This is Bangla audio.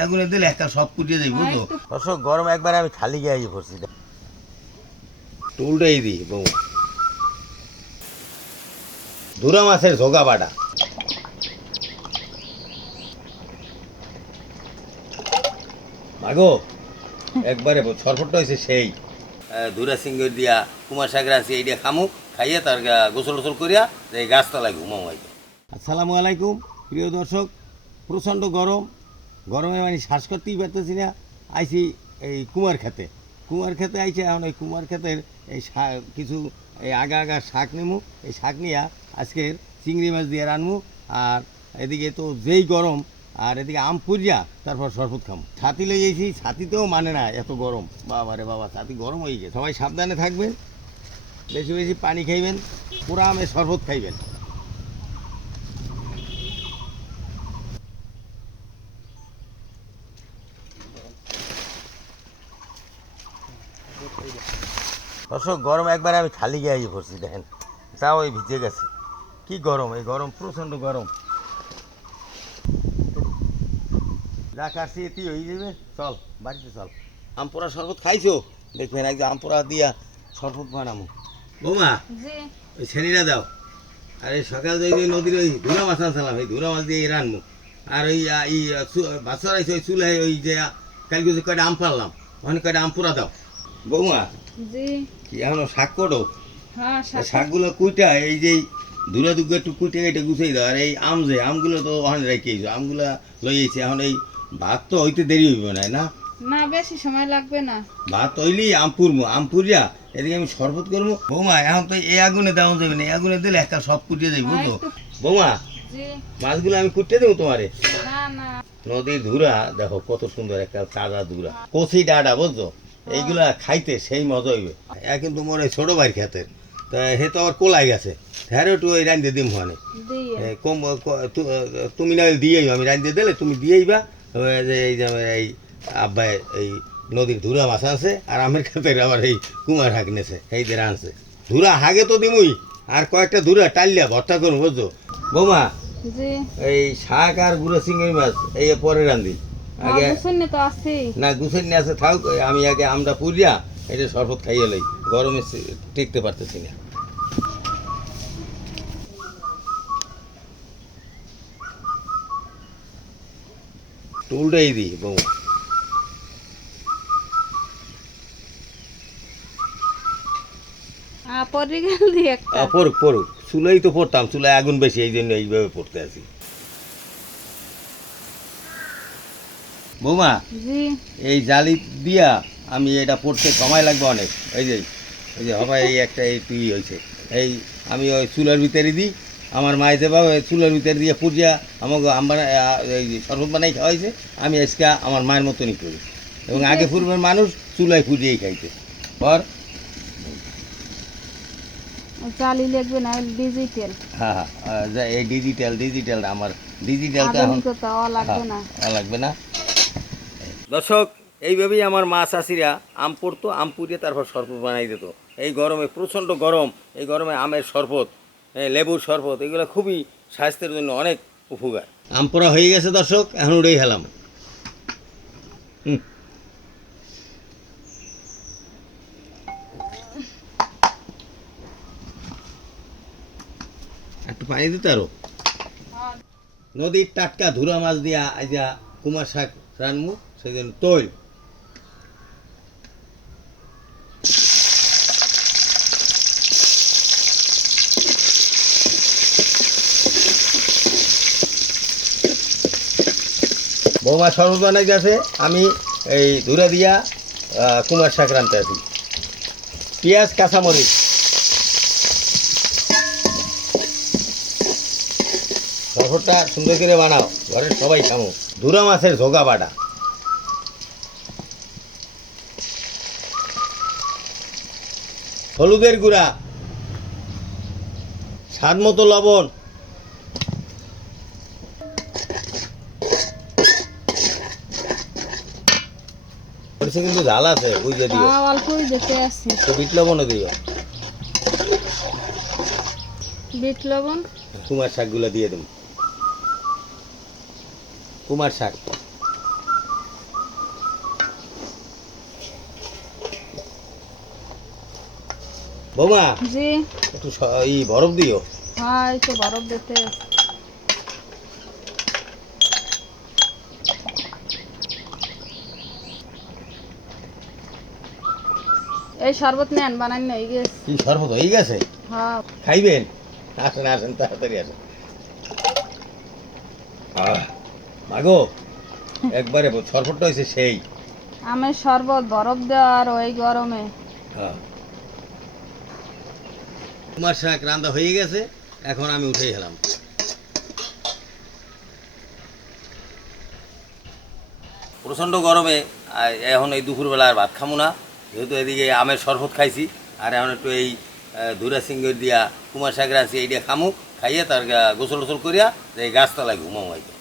আগুনে দিলে একটা সব পুড়িয়ে যাই বুঝলো একটু- গরম একবারে আমি খালি গিয়ে পড়ছি। টুলটাই দিই বউ ধুরা মাছের ঝোগা বাটা। মাগো একবারে সরফটটা হয়েছে সেই। ধুরা সিংহ দিয়া কুমার সাগর আছে এইটা খামু খাইয়ে তার গা- গোসল টোসল করিয়া এই গাছতলায় ঘুমাও আসসালামু আলাইকুম প্রিয় দর্শক প্রচণ্ড গরম। গরমে মানে শ্বাস করতেই পারতেছি না। আইছি এই কুমার খেতে কুমার খেতে আইছে, এখন এই কুমার ক্ষেতের এই কিছু এই আগা আগা শাক নেমু। এই শাক নিয়া আজকের চিংড়ি মাছ দিয়ে রানমু আর এদিকে তো যেই গরম আর এদিকে আম পুরিয়া তারপর শরবত খাম। ছাতি লই গেছি ছাতিতেও মানে না এত গরম। বাবা রে বাবা, ছাতি গরম হয়ে গেছে। সবাই সাবধানে থাকবেন, বেশি বেশি পানি খাইবেন, পুরা আমের শরবত খাইবেন। দর্শক গরম একবারে আমি খালি গিয়ে পড়ছি দেখেন। তাও ওই ভিজে গেছে। কি গরম এই গরম প্রচণ্ড গরম। যা কাটছি এটি হয়ে যাবে চল বাড়িতে চল। আমপোড়া শরবত খাইছো? দেখবেন একদম আমপোড়া দিয়া শরবত বানামো বৌমা ওই ছেনিরা দাও। আর এই সকাল ওই নদীর ওই ধুরা মাছ আনছিলাম এই ধুরা মাছ দিয়ে রানবো আর ওই এই বাচ্চারা ওই চুলায় ওই যে কালকে কয়টা আম পারলাম ওখানে কয়টা আম পোড়া দাও। বৌমা জি। কি এখনও শাক করো? হ্যাঁ শাকগুলো কুইটা এই যে দূরে দুগে একটু কুইটে এটা গুছিয়ে দাও। আর এই আম যে আমগুলো তো ওখানে রেখে আমগুলো লইয়েছি এখন এই ভাত তো হইতে দেরি হইব না না? না বেশি সময় লাগবে না। ভাত হইলি আম পুরবো আম পুরিয়া এদিকে আমি শরবত করব বৌমা এখন তো এই আগুনে দেওয়া যাবে না। এই আগুনে দিলে একটা সব কুটিয়ে যাবে হ্যাঁ, বুঝলো বৌমা মাছগুলো আমি কুটতে দেবো তোমারে। নদীর ধুরা দেখো কত সুন্দর একটা তাজা ধুরা। কচি ডাটা বুঝছ? এইগুলা খাইতে সেই মজা হইবে। এ কিন্তু মোর এই ছোট ভাইয়ের খেতের তা হে তো আবার কোলাই গেছে। হ্যাঁ একটু ওই রান্ধে দিম হনে কম তুমি না দিয়েই আমি রান্ধে দিলে তুমি দিয়েই বা এই যে এই আব্বাই এই নদীর ধুরা মাছ আছে আর আমের খেতের আবার এই কুমার হাঁক নেছে এই যে আনছে ধুরা হাগে তো দিমুই আর কয়েকটা ধুরা টালিয়া ভর্তা করুন বুঝছ? বৌমা এই শাক আর গুঁড়ো চিংড়ি মাছ এই পরে রান্ধি আগে বুঝছেন তো আছি না আছে থাক আমি আগে আমরা পুরিয়া এটা শরবত খাইয়ে লই। গরমে টিকতে পারতেছি না। টুলটাই দিই বউ। পরে গেল দি একটা। আহ, পড়ুক পড়ুক চুলাই তো পড়তাম চুলায় আগুন বেশি এই জন্য এইভাবে পড়তে আছি। বৌমা এই জালি দিয়া আমি এটা পড়তে সময় লাগবে অনেক। এই যে এই যে হবে এই একটা এই তুই হয়েছে এই আমি ওই চুলার ভিতরে দিই আমার মায়ে যে বাবা ওই চুলার ভিতরে দিয়ে পুজিয়া আমাকে আমার এই শরবত বানাই খাওয়াইছে আমি আজকে আমার মায়ের মতনই করি। এবং আগে পূর্বের মানুষ চুলায় পুজিয়েই খাইছে পর? চালি লাগবে না ডিজিটাল হ্যাঁ হ্যাঁ এই ডিজিটাল ডিজিটাল আমার ডিজিটালটা এখন লাগবে না। হ্যাঁ, লাগবে না। দর্শক এইভাবেই আমার মা চাষিরা আম পড়তো আম পুড়িয়ে তারপর শরবত বানাই দিত। এই গরমে প্রচণ্ড গরম এই গরমে আমের শরবত লেবুর শরবত এগুলো খুবই স্বাস্থ্যের জন্য অনেক উপকার। আম পোড়া হয়ে গেছে দর্শক এখন উড়েই হেলাম হুম। একটু পানি দিতে আরও? নদীর টাটকা ধুরা মাছ দিয়া আইজা কুমার শাক রানমু। জন্য তৈল বৌমা শরবত বানাইতে আছে আমি এই ধুরা দিয়া কুমার শাক রানতে আছি পেঁয়াজ, কাঁচামরিচ। শরবতটা সুন্দর করে বানাও, ঘরের সবাই খামো। ধুরা মাছের ঝোগা বাটা। হলুদের গুঁড়া স্বাদ মতো লবণ কিন্তু ঝাল আছে বুঝে দিও। অল্পই দেখে আছি। তো বিট লবণও দিও। বিট লবণ? কুমার শাকগুলো দিয়ে দেব। কুমার শাক। বৌমা জি। একটু স- ই বরফ দিও। হ্যাঁ এই তো বরফ দিতে এই শরবত নেন বানান নেই গেছে। কি শরবত হয়ে গেছে? হ্যাঁ। খাইবেন? আসেন আসেন তাড়াতাড়ি আসেন। আহ, মাগো একবারে শরবতটা হয়েছে সেই। আমের শরবত বরফ দেওয়া আর ওই গরমে। হ্যাঁ। তোমার শাক রান্না হয়ে গেছে, এখন আমি উঠে গেলাম। প্রচণ্ড গরমে এখন এই দুপুরবেলা আর ভাত খামো না, যেহেতু এদিকে আমের শরবত খাইছি, আর এখন একটু এই ধুরা সিঙ্গর দিয়া, কুমার শাক রাখছি এইটা খামু, খাইয়ে তার গোসল টোসল করিয়া এই গাছতলায় ঘুমাও হয়তো